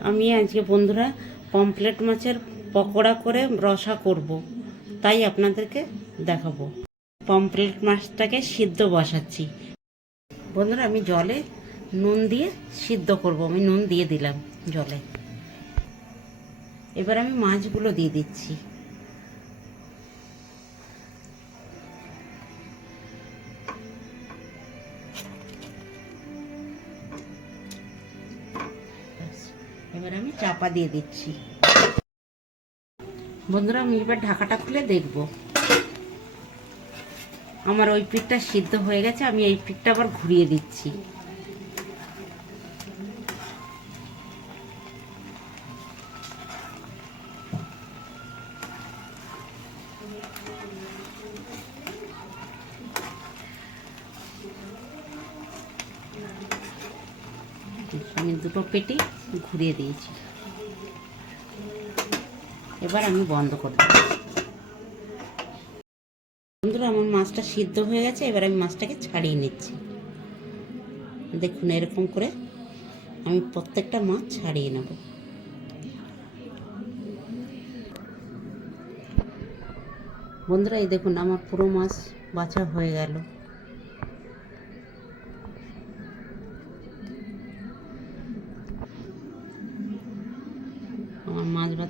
আমি আজকে বন্ধুরা পমফ্লেট মাছের পকোড়া করে রসা করব। তাই আপনাদেরকে দেখাবো। পমফ্লেট মাছটাকে সিদ্ধ বসাচ্ছি। বন্ধুরা, আমি জলে নুন দিয়ে সিদ্ধ করব। আমি নুন দিয়ে দিলাম জলে। এবার আমি মাছগুলো দিয়ে দিচ্ছি। এবার আমি চাপা দিয়ে দিচ্ছি। বন্ধুরা, আমি এবার ঢাকাটা খুলে দেখব। আমার ওই পিঠটা সিদ্ধ হয়ে গেছে, আমি এই পিঠটা আবার ঘুরিয়ে দিচ্ছি। আমি দুটো পেটি ঘুরিয়ে দিয়েছি। এবার আমি বন্ধ করে দিচ্ছি বন্ধুরা, আমার মাছটা সিদ্ধ হয়ে গেছে, এবার আমি মাছটাকে ছাড়িয়ে নিচ্ছি। দেখুন, এরকম করে আমি প্রত্যেকটা মাছ ছাড়িয়ে নেব। বন্ধুরা, এই দেখুন, আমার পুরো মাছ বাছা হয়ে গেল।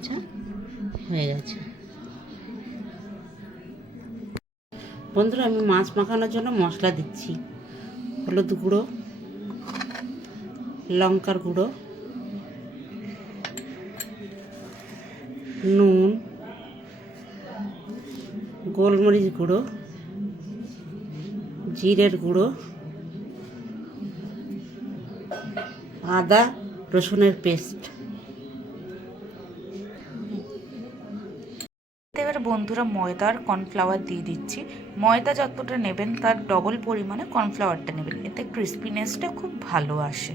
আমার হয়ে গেছে। বন্ধুরা, আমি মাছ মাখানোর জন্য মশলা দিচ্ছি। হলুদ গুঁড়ো, লঙ্কার গুঁড়ো, নুন, গোলমরিচ গুঁড়ো, জিরের গুঁড়ো, আদা, রসুনের পেস্ট। বন্ধুরা ময়দা আর কর্নফ্লাওয়ার দিয়ে দিচ্ছি। ময়দা যতটা নেবেন তার ডবল পরিমাণে কর্নফ্লাওয়ারটা নেবেন। এতে ক্রিস্পিনেসটা খুব ভালো আসে।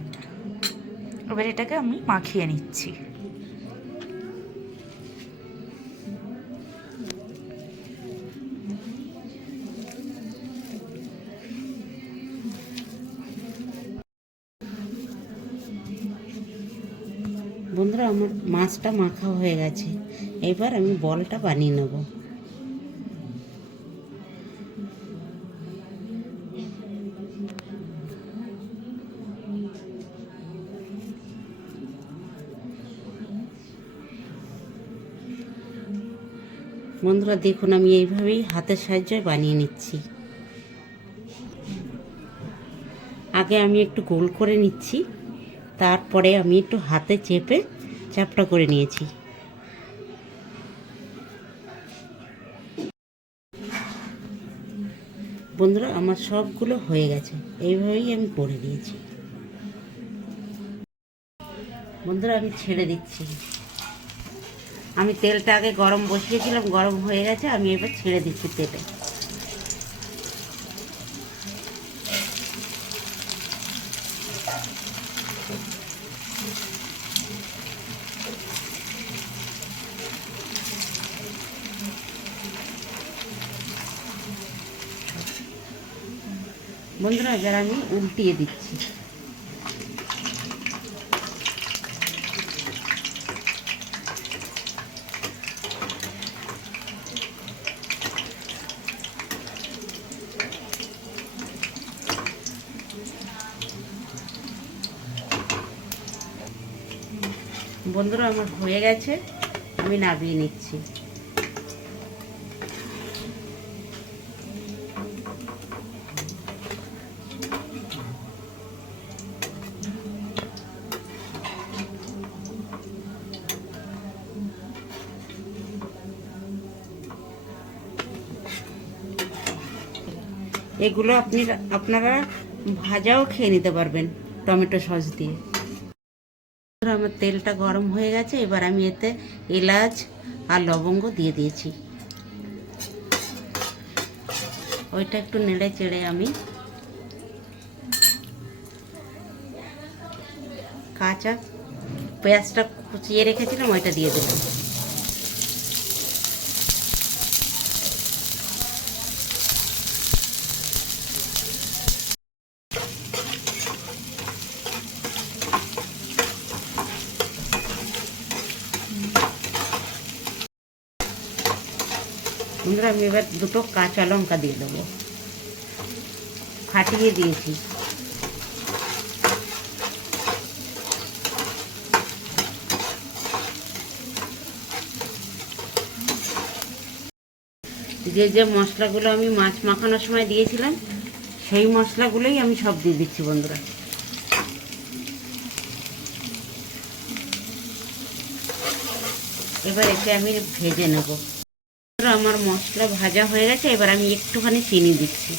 এবার এটাকে আমি মাখিয়ে নিচ্ছি। বন্ধুরা, আমার মাছটা মাখা হয়ে গেছে। এবার আমি বলটা বানিয়ে নেব। বন্ধুরা, দেখুন, আমি এইভাবেই হাতের সাহায্যে বানিয়ে নিচ্ছি। আগে আমি একটু গোল করে নিচ্ছি, তারপরে আমি একটু হাতে চেপে চাপটা করে নিয়েছি। বন্ধুরা, আমার সবগুলো হয়ে গেছে। এইভাবেই আমি করে দিয়েছি। বন্ধুরা, আমি ছেড়ে দিচ্ছি। আমি তেলটা আগে গরম বসিয়েছিলাম, গরম হয়ে গেছে, আমি এবার ছেড়ে দিচ্ছি তেলে। বন্ধুরা এবার আমি উল্টিয়ে দিচ্ছি। বন্ধুরা আমার হয়ে গেছে আমি নামিয়ে নিচ্ছি। এগুলো আপনি আপনারা ভাজাও খেয়ে নিতে পারবেন, টমেটো সস দিয়ে। আমার তেলটা গরম হয়ে গেছে, এবার আমি এতে এলাচ আর লবঙ্গ দিয়ে দিয়েছি। ওইটা একটু নেড়ে চেড়ে আমি কাঁচা পেঁয়াজটা কুচিয়ে রেখেছিলাম, ওইটা দিয়ে দিলাম। বন্ধুরা আমি এবার দুটো কাঁচা লঙ্কা দিয়ে দেবো। ফাটিয়ে দিয়েছি। যে যে মশলাগুলো আমি মাছ মাখানোর সময় দিয়েছিলাম, সেই মশলাগুলোই আমি সব দিয়ে দিচ্ছি বন্ধুরা। এবার একে আমি ভেজে নেব। বন্ধুরা, আমার মশলা ভাজা হয়ে গেছে এবার আমি একটুখানি চিনি দিচ্ছি।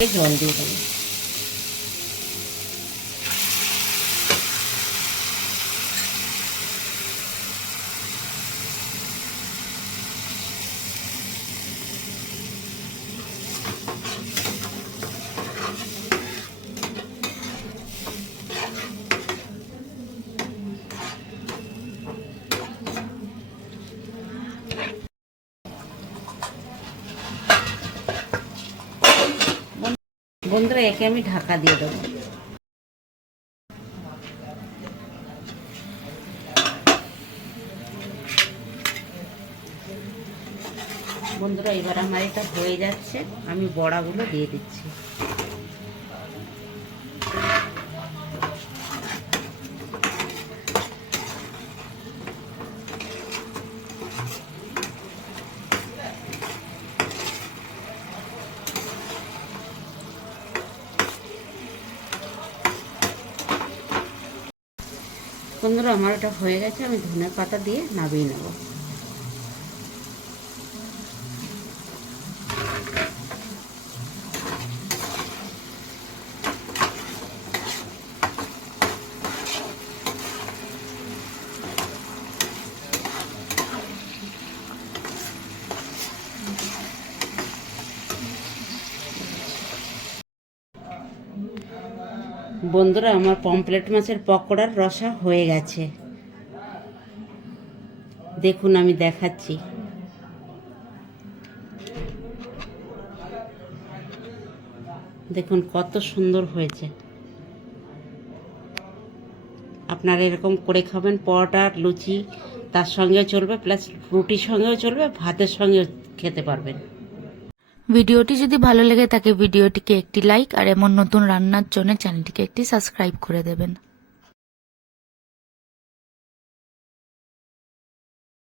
জল দিয়ে দেবো। বন্ধুরা, একে আমি ঢাকা দিয়ে দেবো। বন্ধুরা, এবার আমার এটা হয়ে যাচ্ছে, আমি বড়াগুলো দিয়ে দিচ্ছি। বন্ধুরা আমার এটা হয়ে গেছে আমি ধনে পাতা দিয়ে নামিয়ে নেব। বন্ধুরা, আমার পমপ্লেট মাছের পকোড়ার রসা হয়ে গেছে। দেখুন, আমি দেখাচ্ছি। দেখুন, কত সুন্দর হয়েছে। আপনারা এরকম করে খাবেন, পরোটা লুচি তার সঙ্গেও চলবে, প্লাস রুটির সঙ্গেও চলবে, ভাতের সঙ্গেও খেতে পারবেন। ভিডিওটি যদি ভালো লেগে থাকে, ভিডিওটিকে একটি লাইক আর এমন নতুন রান্নার জন্য চ্যানেলটিকে একটি সাবস্ক্রাইব করে দেবেন।